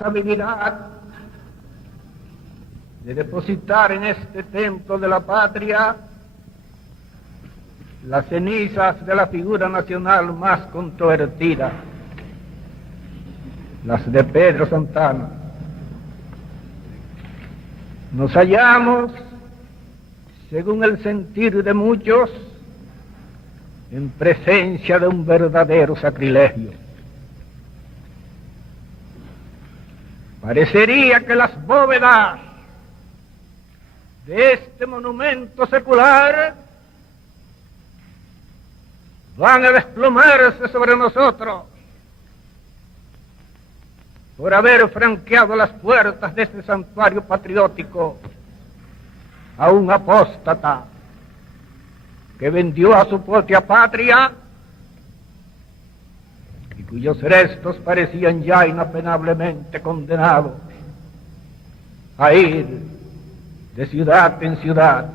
responsabilidad de depositar en este templo de la patria las cenizas de la figura nacional más controvertida, las de Pedro Santana. Nos hallamos, según el sentir de muchos, en presencia de un verdadero sacrilegio. Parecería que las bóvedas de este monumento secular van a desplomarse sobre nosotros por haber franqueado las puertas de este santuario patriótico a un apóstata que vendió a su propia patria y cuyos restos parecían ya inapenablemente condenados a ir de ciudad en ciudad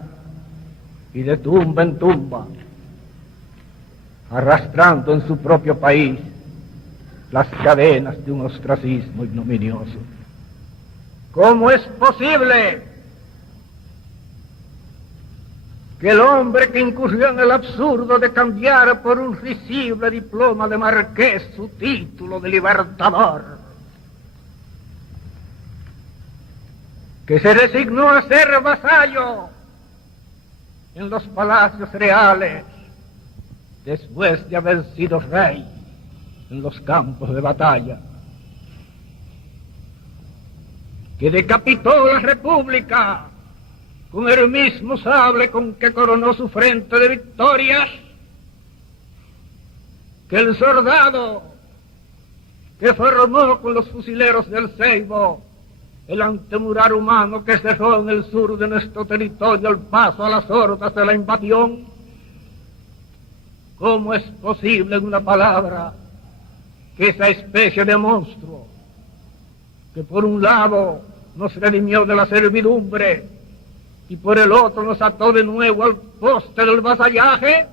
y de tumba en tumba, arrastrando en su propio país las cadenas de un ostracismo ignominioso. ¿Cómo es posible que el hombre que incurrió en el absurdo de cambiar por un risible diploma de marqués su título de libertador, que se resignó a ser vasallo en los palacios reales después de haber sido rey en los campos de batalla, que decapitó la república con el mismo sable con que coronó su frente de victorias, que el soldado que formó con los fusileros del Seibo el antemurar humano que cerró en el sur de nuestro territorio el paso a las hordas de la invasión. ¿Cómo es posible, en una palabra, que esa especie de monstruo, que por un lado nos redimió de la servidumbre y por el otro nos ató de nuevo al poste del vasallaje,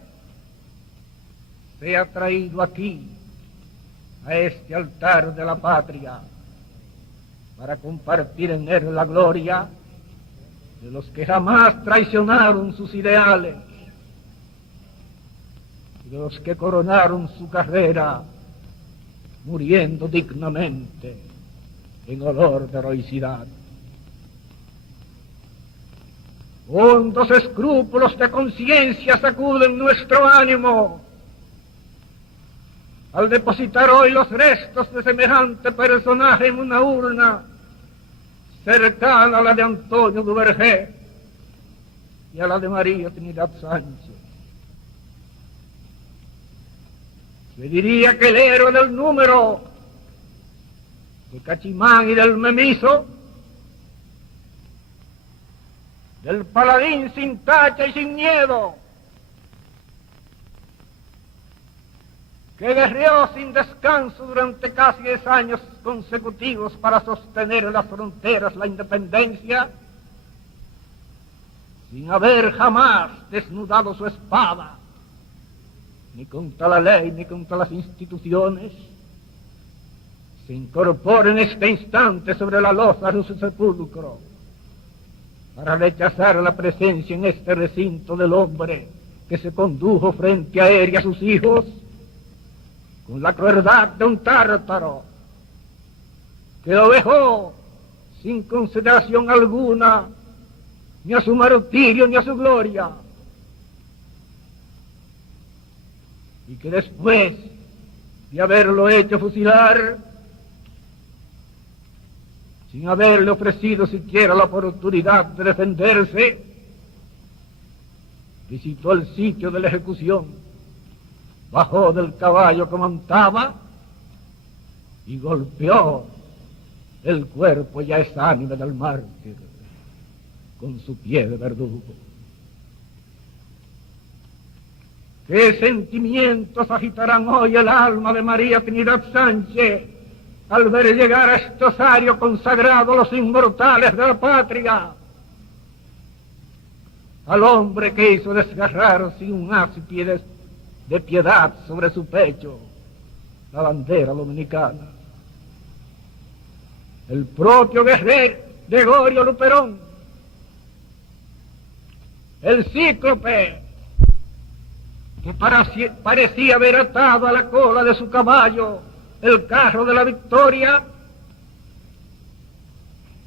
sea traído aquí, a este altar de la patria, para compartir en él la gloria de los que jamás traicionaron sus ideales y de los que coronaron su carrera muriendo dignamente en olor de heroicidad? Hondos escrúpulos de conciencia sacuden nuestro ánimo al depositar hoy los restos de semejante personaje en una urna cercana a la de Antonio Duvergé y a la de María Trinidad Sánchez. Se diría que el héroe del número, de Cachimán y del Memiso, del paladín sin tacha y sin miedo, que guerreó sin descanso durante casi 10 años consecutivos para sostener en las fronteras la independencia, sin haber jamás desnudado su espada, ni contra la ley ni contra las instituciones, se incorpora en este instante sobre la losa de su sepulcro para rechazar la presencia en este recinto del hombre que se condujo frente a él y a sus hijos con la crueldad de un tártaro, que lo dejó sin consideración alguna ni a su martirio ni a su gloria, y que después de haberlo hecho fusilar, sin haberle ofrecido siquiera la oportunidad de defenderse, visitó el sitio de la ejecución, bajó del caballo que montaba y golpeó el cuerpo ya exánime del mártir con su pie de verdugo. ¿Qué sentimientos agitarán hoy el alma de María Trinidad Sánchez al ver llegar a este osario consagrado a los inmortales de la patria, al hombre que hizo desgarrar sin un ápice de piedad sobre su pecho la bandera dominicana, el propio Gregorio Luperón, el cíclope que parecía haber atado a la cola de su caballo el carro de la victoria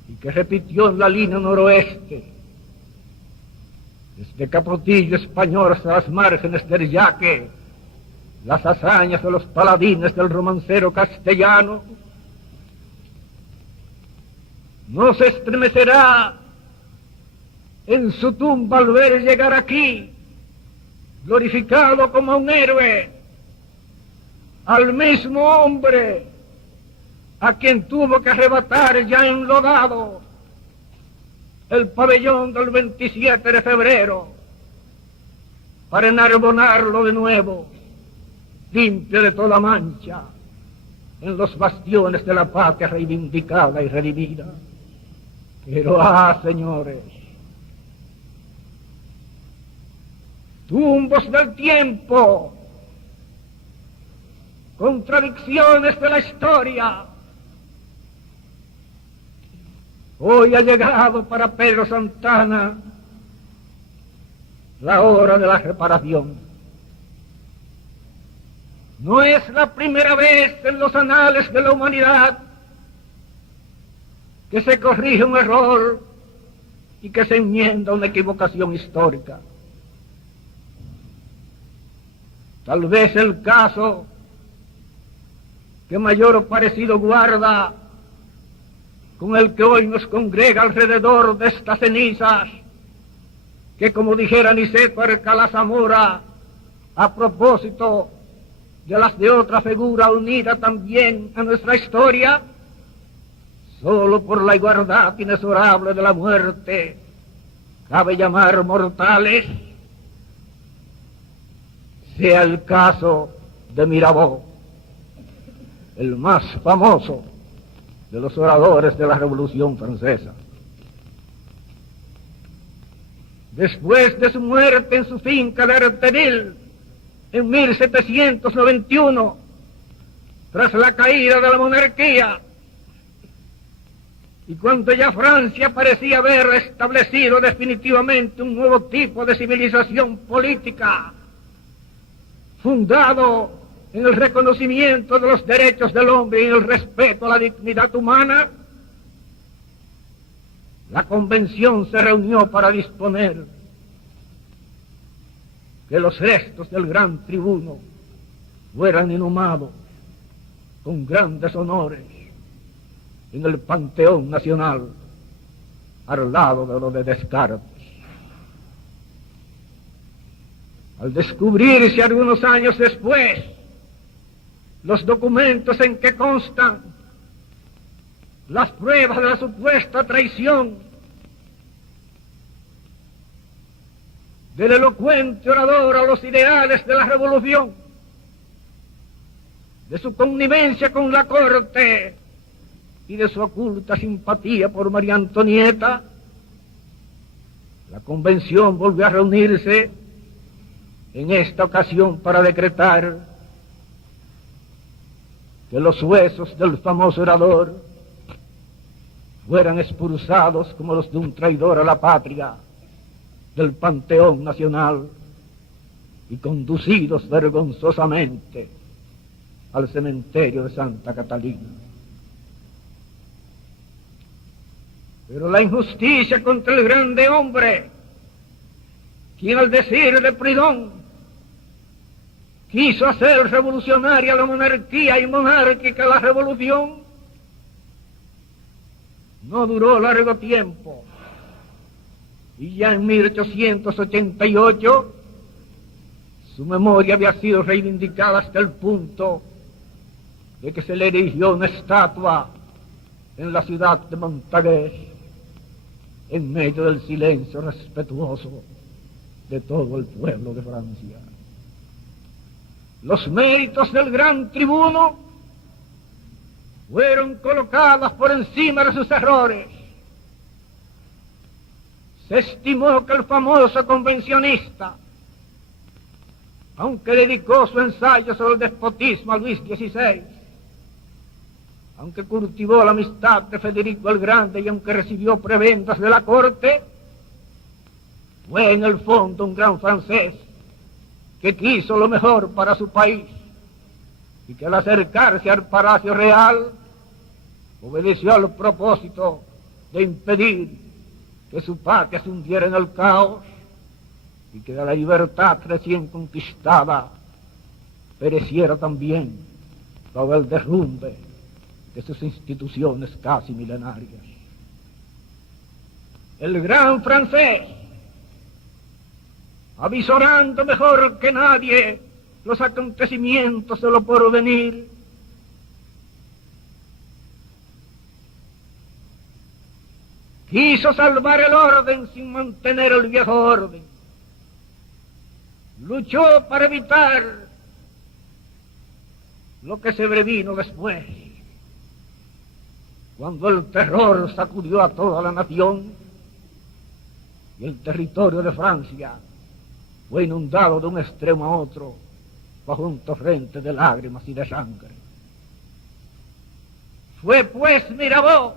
y que repitió en la línea noroeste, desde Capotillo Español hasta las márgenes del Yaque, las hazañas de los paladines del romancero castellano, no se estremecerá en su tumba al ver llegar aquí, glorificado como un héroe, al mismo hombre a quien tuvo que arrebatar ya enlodado el pabellón del 27 de febrero para enarbonarlo de nuevo, limpio de toda mancha, en los bastiones de la patria reivindicada y redimida. Pero, señores, tumbos del tiempo, contradicciones de la historia. Hoy ha llegado para Pedro Santana la hora de la reparación. No es la primera vez en los anales de la humanidad que se corrige un error y que se enmienda una equivocación histórica. Tal vez el caso que mayor parecido guarda con el que hoy nos congrega alrededor de estas cenizas, que como dijera Niceto Ercala Zamora, a propósito de las de otra figura unida también a nuestra historia, solo por la igualdad inexorable de la muerte, cabe llamar mortales, sea el caso de Mirabeau, el más famoso de los oradores de la Revolución Francesa. Después de su muerte en su finca de Artenil, en 1791, tras la caída de la monarquía, y cuando ya Francia parecía haber establecido definitivamente un nuevo tipo de civilización política, fundado en el reconocimiento de los derechos del hombre y en el respeto a la dignidad humana, la convención se reunió para disponer que los restos del gran tribuno fueran inhumados con grandes honores en el Panteón Nacional, al lado de lo de Descartes. Al descubrirse algunos años después los documentos en que constan las pruebas de la supuesta traición del elocuente orador a los ideales de la revolución, de su connivencia con la corte y de su oculta simpatía por María Antonieta, la convención volvió a reunirse en esta ocasión para decretar que los huesos del famoso orador fueran expulsados como los de un traidor a la patria del Panteón Nacional y conducidos vergonzosamente al cementerio de Santa Catalina. Pero la injusticia contra el grande hombre, quien al decir de Proudhon quiso hacer revolucionaria la monarquía y monárquica la revolución, no duró largo tiempo, y ya en 1888 su memoria había sido reivindicada hasta el punto de que se le erigió una estatua en la ciudad de Montagués, en medio del silencio respetuoso de todo el pueblo de Francia. Los méritos del gran tribuno fueron colocados por encima de sus errores. Se estimó que el famoso convencionista, aunque dedicó su ensayo sobre el despotismo a Luis XVI, aunque cultivó la amistad de Federico el Grande y aunque recibió prebendas de la corte, fue en el fondo un gran francés que quiso lo mejor para su país y que al acercarse al Palacio Real obedeció al propósito de impedir que su patria se hundiera en el caos y que de la libertad recién conquistada pereciera también todo el derrumbe de sus instituciones casi milenarias. El gran francés, avisorando mejor que nadie los acontecimientos de lo porvenir, quiso salvar el orden sin mantener el viejo orden. Luchó para evitar lo que se sobrevino después, cuando el terror sacudió a toda la nación y el territorio de Francia fue inundado de un extremo a otro bajo un torrente de lágrimas y de sangre. Fue pues Mirabeau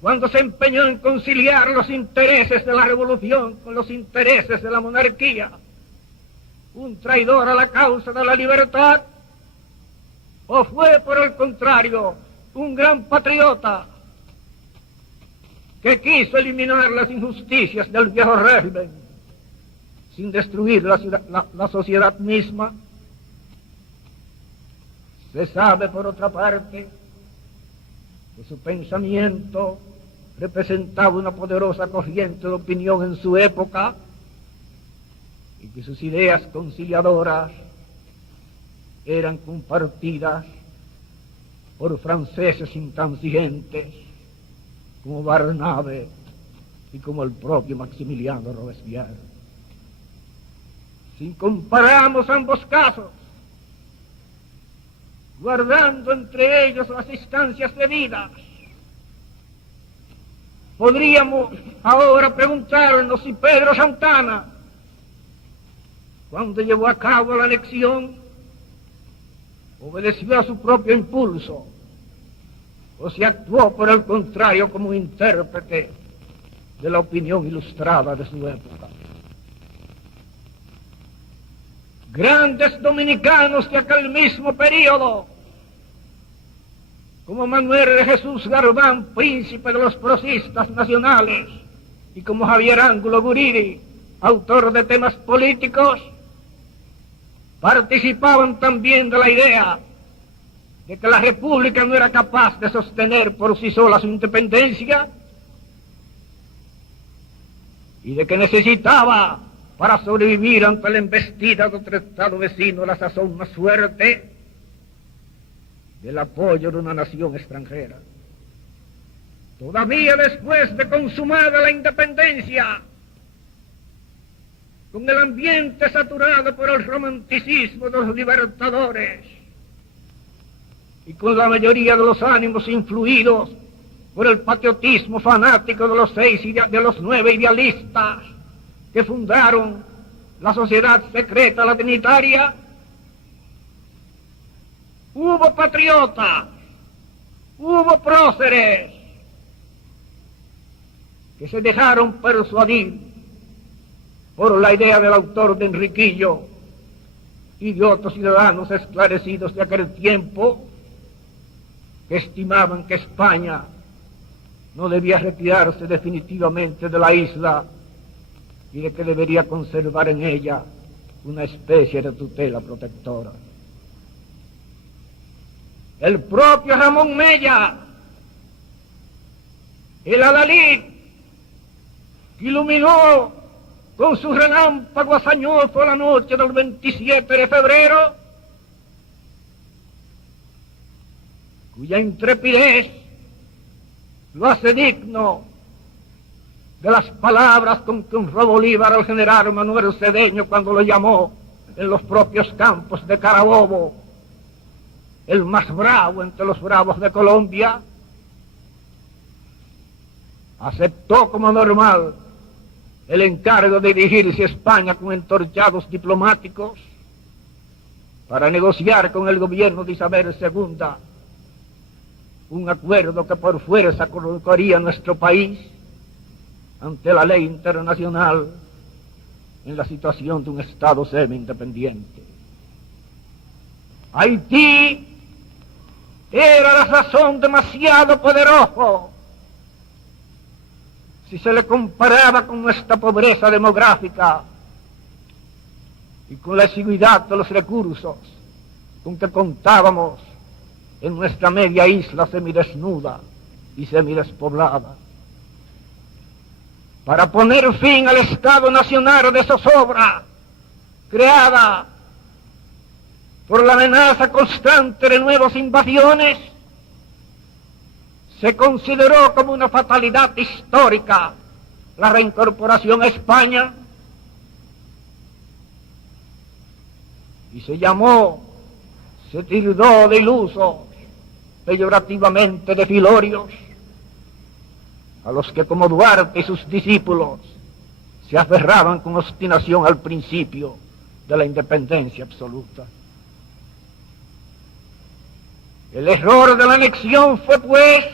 cuando se empeñó en conciliar los intereses de la revolución con los intereses de la monarquía, un traidor a la causa de la libertad, o fue por el contrario un gran patriota que quiso eliminar las injusticias del viejo régimen sin destruir la sociedad misma. Se sabe, por otra parte, que su pensamiento representaba una poderosa corriente de opinión en su época y que sus ideas conciliadoras eran compartidas por franceses intransigentes como Barnave y como el propio Maximiliano Robespierre. Si comparamos ambos casos, guardando entre ellos las distancias debidas, podríamos ahora preguntarnos si Pedro Santana, cuando llevó a cabo la anexión, obedeció a su propio impulso, o si actuó por el contrario como un intérprete de la opinión ilustrada de su época. Grandes dominicanos de aquel mismo período, como Manuel de Jesús Garbán, príncipe de los prosistas nacionales, y como Javier Ángulo Guridi, autor de temas políticos, participaban también de la idea de que la República no era capaz de sostener por sí sola su independencia y de que necesitaba, para sobrevivir ante la embestida de otro Estado vecino, la sazón más fuerte, del apoyo de una nación extranjera. Todavía después de consumada la independencia, con el ambiente saturado por el romanticismo de los libertadores y con la mayoría de los ánimos influidos por el patriotismo fanático de los 9 idealistas que fundaron la Sociedad Secreta Latinitaria, hubo patriotas, hubo próceres que se dejaron persuadir por la idea del autor de Enriquillo y de otros ciudadanos esclarecidos de aquel tiempo que estimaban que España no debía retirarse definitivamente de la isla y de que debería conservar en ella una especie de tutela protectora. El propio Ramón Mella, el adalid que iluminó con su relámpago hazañoso la noche del 27 de febrero, cuya intrepidez lo hace digno de las palabras con que honró Bolívar al general Manuel Cedeño cuando lo llamó en los propios campos de Carabobo el más bravo entre los bravos de Colombia. Aceptó como normal el encargo de dirigirse a España con entorchados diplomáticos para negociar con el gobierno de Isabel II un acuerdo que por fuerza colocaría a nuestro país ante la ley internacional en la situación de un Estado semi-independiente. Haití era a la sazón demasiado poderoso si se le comparaba con nuestra pobreza demográfica y con la exiguidad de los recursos con que contábamos en nuestra media isla semidesnuda y semidespoblada. Para poner fin al Estado Nacional de zozobra creada por la amenaza constante de nuevas invasiones, se consideró como una fatalidad histórica la reincorporación a España y se tildó de ilusos, peyorativamente de filorios, a los que como Duarte y sus discípulos se aferraban con obstinación al principio de la independencia absoluta. El error de la anexión fue, pues,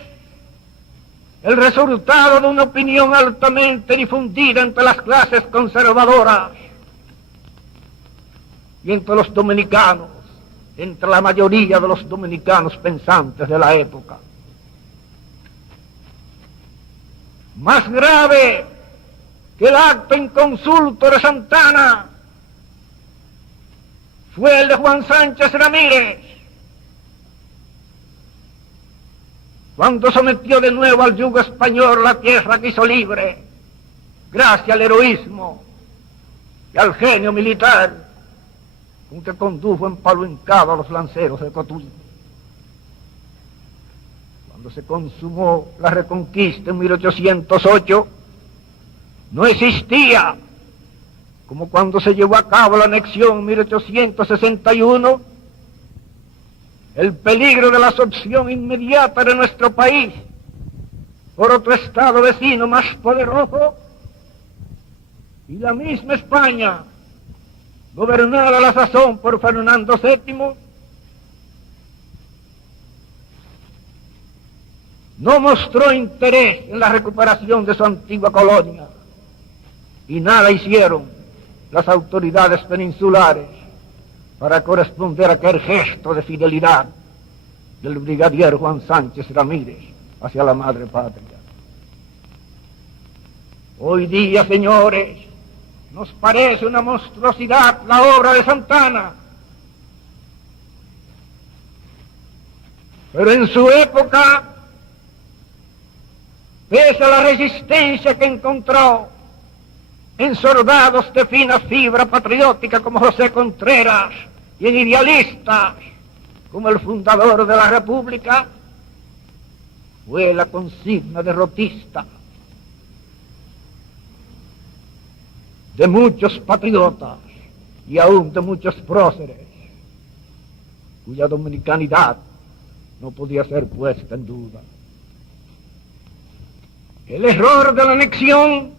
el resultado de una opinión altamente difundida entre las clases conservadoras y entre los dominicanos, entre la mayoría de los dominicanos pensantes de la época. Más grave que el acto inconsulto de Santana fue el de Juan Sánchez Ramírez, cuando sometió de nuevo al yugo español la tierra que hizo libre, gracias al heroísmo y al genio militar con que condujo en palo hincado a los lanceros de Cotuí. Cuando se consumó la reconquista en 1808, no existía, como cuando se llevó a cabo la anexión en 1861, el peligro de la absorción inmediata de nuestro país por otro Estado vecino más poderoso, y la misma España, gobernada a la sazón por Fernando VII, no mostró interés en la recuperación de su antigua colonia, y nada hicieron las autoridades peninsulares para corresponder a aquel gesto de fidelidad del brigadier Juan Sánchez Ramírez hacia la madre patria. Hoy día, señores, nos parece una monstruosidad la obra de Santana, pero en su época, pese a la resistencia que encontró en soldados de fina fibra patriótica como José Contreras y en idealistas como el fundador de la República, fue la consigna derrotista de muchos patriotas y aún de muchos próceres, cuya dominicanidad no podía ser puesta en duda. El error de la anexión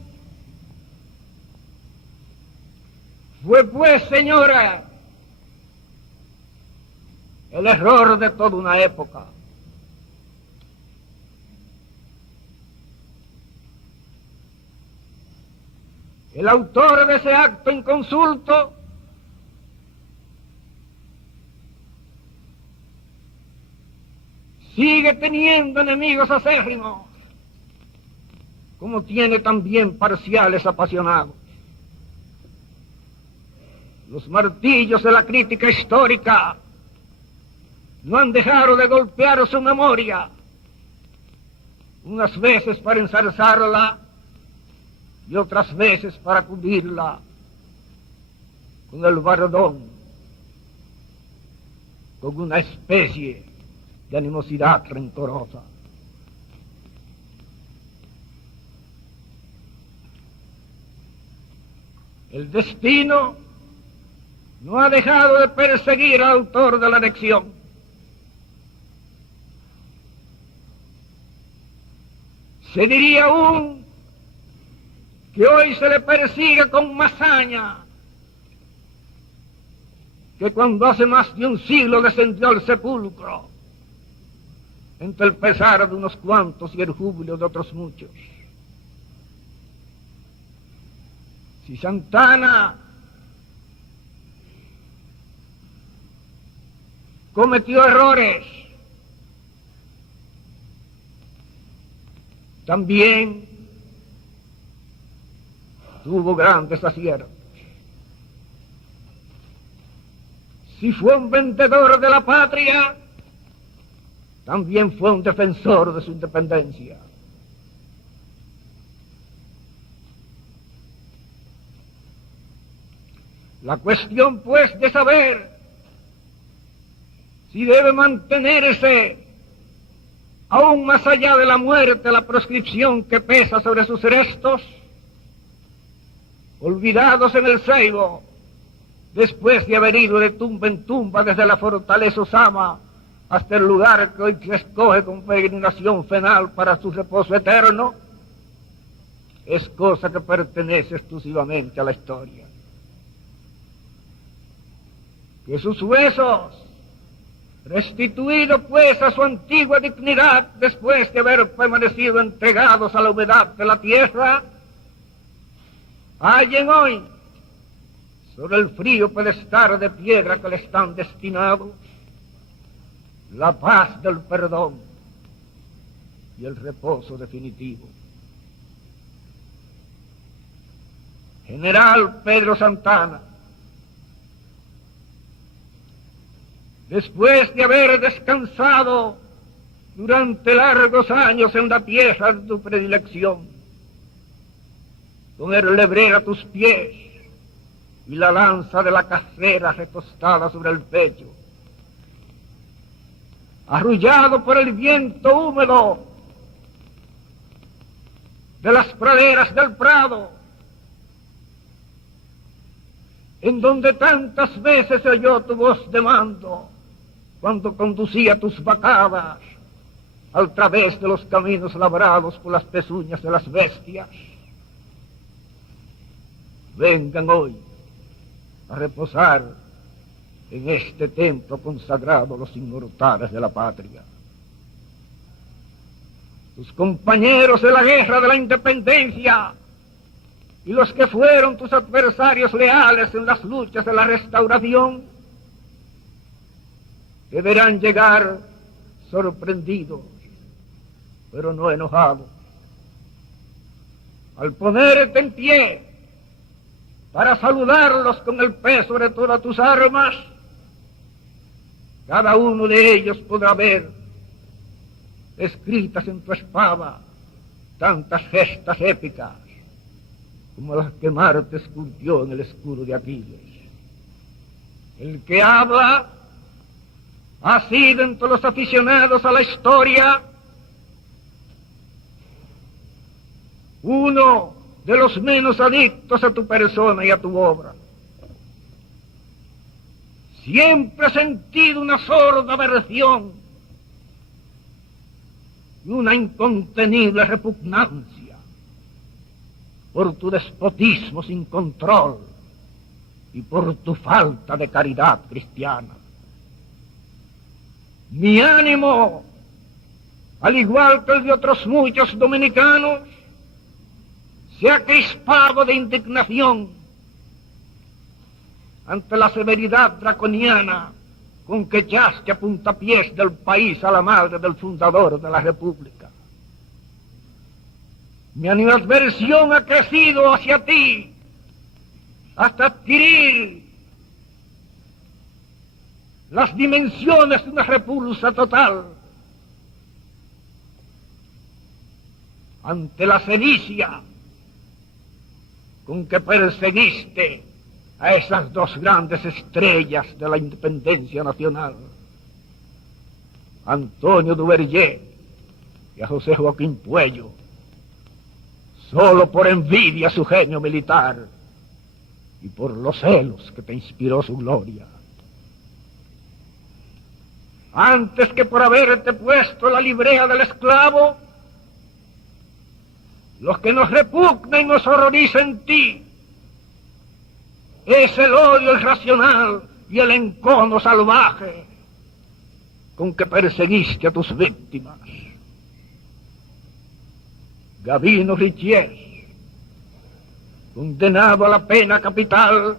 fue, pues, señora, el error de toda una época. El autor de ese acto inconsulto sigue teniendo enemigos acérrimos, como tiene también parciales apasionados. Los martillos de la crítica histórica no han dejado de golpear su memoria, unas veces para ensalzarla y otras veces para cubrirla con el bardón, con una especie de animosidad rencorosa. El destino no ha dejado de perseguir al autor de la anexión. Se diría aún que hoy se le persigue con más saña que cuando hace más de un siglo descendió al sepulcro entre el pesar de unos cuantos y el júbilo de otros muchos. Si Santana cometió errores, también tuvo grandes aciertos. Si fue un vendedor de la patria, también fue un defensor de su independencia. La cuestión, pues, de saber si debe mantenerse, aún más allá de la muerte, la proscripción que pesa sobre sus restos, olvidados en el Seibo, después de haber ido de tumba en tumba desde la fortaleza Osama hasta el lugar que hoy se escoge con peregrinación final para su reposo eterno, es cosa que pertenece exclusivamente a la historia. Que sus huesos, restituidos pues a su antigua dignidad después de haber permanecido entregados a la humedad de la tierra, hallen hoy sobre el frío pedestal de piedra que le están destinados la paz del perdón y el reposo definitivo. General Pedro Santana, después de haber descansado durante largos años en la tierra de tu predilección, con el lebrero a tus pies y la lanza de la carrera recostada sobre el pecho, arrullado por el viento húmedo de las praderas del Prado, en donde tantas veces se oyó tu voz de mando cuando conducía tus vacadas al través de los caminos labrados por las pezuñas de las bestias. Vengan hoy a reposar en este templo consagrado a los inmortales de la patria. Tus compañeros de la guerra de la independencia y los que fueron tus adversarios leales en las luchas de la restauración deberán llegar sorprendidos, pero no enojados, al ponerte en pie para saludarlos con el peso de todas tus armas. Cada uno de ellos podrá ver escritas en tu espada tantas gestas épicas como las que Marte esculpió en el escudo de Aquiles. El que habla ha sido entre los aficionados a la historia uno de los menos adictos a tu persona y a tu obra. Siempre he sentido una sorda aversión y una incontenible repugnancia por tu despotismo sin control y por tu falta de caridad cristiana. Mi ánimo, al igual que el de otros muchos dominicanos, se ha crispado de indignación ante la severidad draconiana con que echaste a puntapiés del país a la madre del fundador de la República. Mi animadversión ha crecido hacia ti hasta adquirir las dimensiones de una repulsa total ante la sevicia con que perseguiste a esas dos grandes estrellas de la independencia nacional, Antonio Duvergé y a José Joaquín Puello, solo por envidia a su genio militar y por los celos que te inspiró su gloria. Antes que por haberte puesto la librea del esclavo, lo que nos repugna y nos horroriza en ti es el odio irracional y el encono salvaje con que perseguiste a tus víctimas. Gabino Richier, condenado a la pena capital,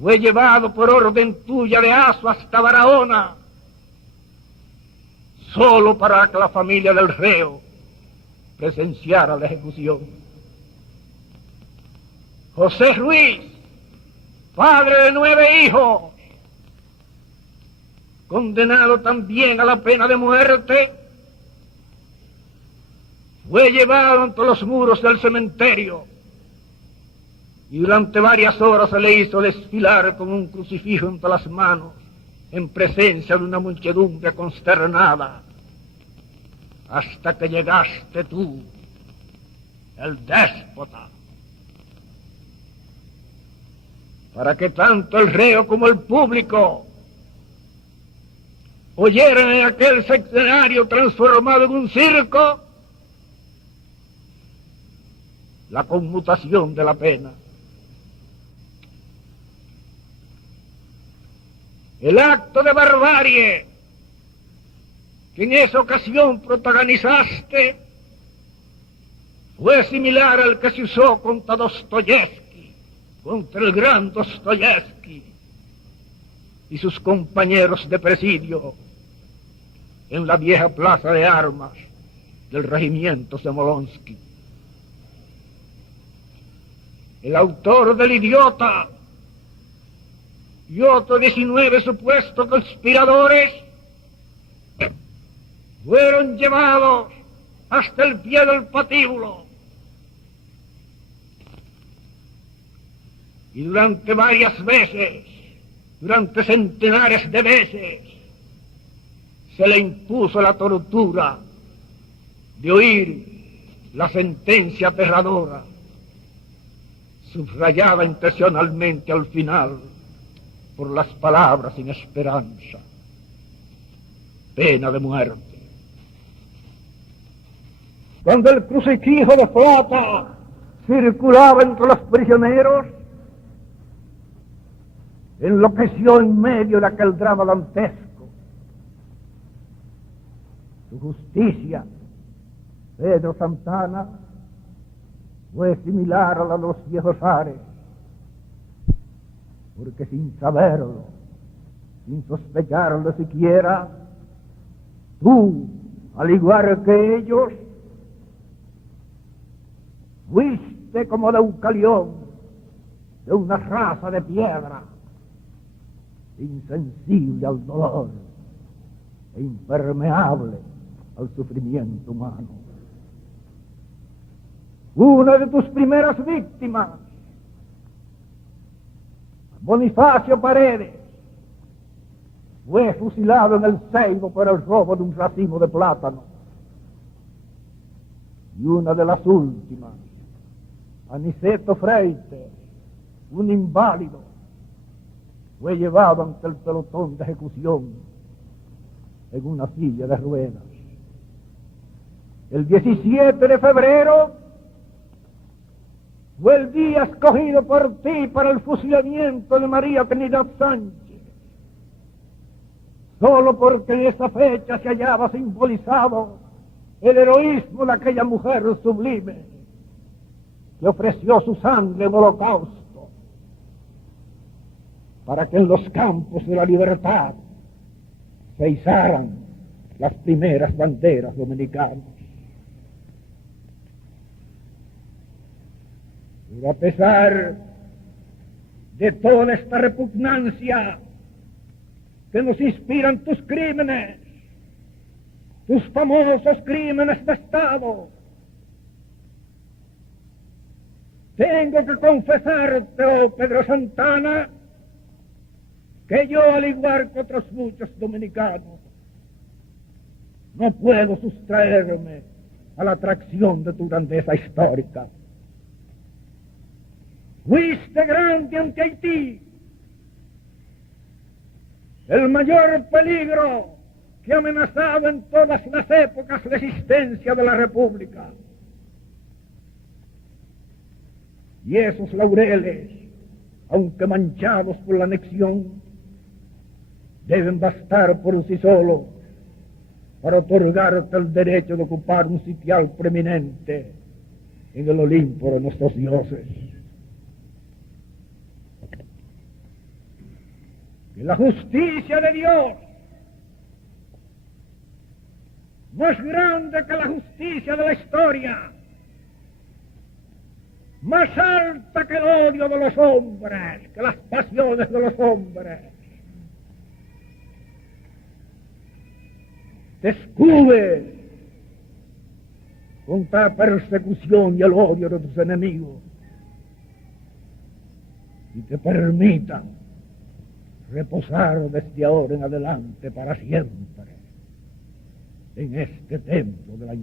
fue llevado por orden tuya de Aso hasta Barahona, solo para que la familia del reo presenciara la ejecución. José Ruiz, padre de 9 hijos, condenado también a la pena de muerte, fue llevado ante los muros del cementerio y durante varias horas se le hizo desfilar con un crucifijo entre las manos en presencia de una muchedumbre consternada, hasta que llegaste tú, el déspota, para que tanto el reo como el público oyeran en aquel escenario transformado en un circo la conmutación de la pena. El acto de barbarie que en esa ocasión protagonizaste fue similar al que se usó contra Dostoyevsky, contra el gran Dostoyevsky y sus compañeros de presidio en la vieja plaza de armas del regimiento Smolensky. El autor del Idiota y otros 19 supuestos conspiradores fueron llevados hasta el pie del patíbulo y durante varias veces, durante centenares de veces, se le impuso la tortura de oír la sentencia aterradora, subrayada intencionalmente al final por las palabras sin esperanza: pena de muerte. Cuando el crucifijo de plata circulaba entre los prisioneros, enloqueció en medio de aquel drama dantesco. Su justicia, Pedro Santana, fue similar a la de los viejos Ares, porque sin saberlo, sin sospecharlo siquiera, tú, al igual que ellos, fuiste como Deucalión, de una raza de piedra, insensible al dolor e impermeable al sufrimiento humano. Una de tus primeras víctimas, Bonifacio Paredes, fue fusilado en el Ceibo por el robo de un racimo de plátano. Y una de las últimas, Aniceto Freites, un inválido, fue llevado ante el pelotón de ejecución en una silla de ruedas. El 17 de febrero fue el día escogido por ti para el fusilamiento de María Trinidad Sánchez, solo porque en esa fecha se hallaba simbolizado el heroísmo de aquella mujer sublime que ofreció su sangre en holocausto para que en los campos de la libertad se izaran las primeras banderas dominicanas. Pero a pesar de toda esta repugnancia que nos inspiran tus crímenes, tus famosos crímenes de Estado, tengo que confesarte, oh Pedro Santana, que yo, al igual que otros muchos dominicanos, no puedo sustraerme a la atracción de tu grandeza histórica. Fuiste grande ante Haití, el mayor peligro que amenazaba en todas las épocas la existencia de la República. Y esos laureles, aunque manchados por la anexión, deben bastar por sí solos para otorgarte el derecho de ocupar un sitial preeminente en el Olimpo de nuestros dioses. Que la justicia de Dios no es grande que la justicia de la historia, más alta que el odio de los hombres, que las pasiones de los hombres. Te escude contra la persecución y el odio de tus enemigos y te permita reposar desde ahora en adelante para siempre en este templo de la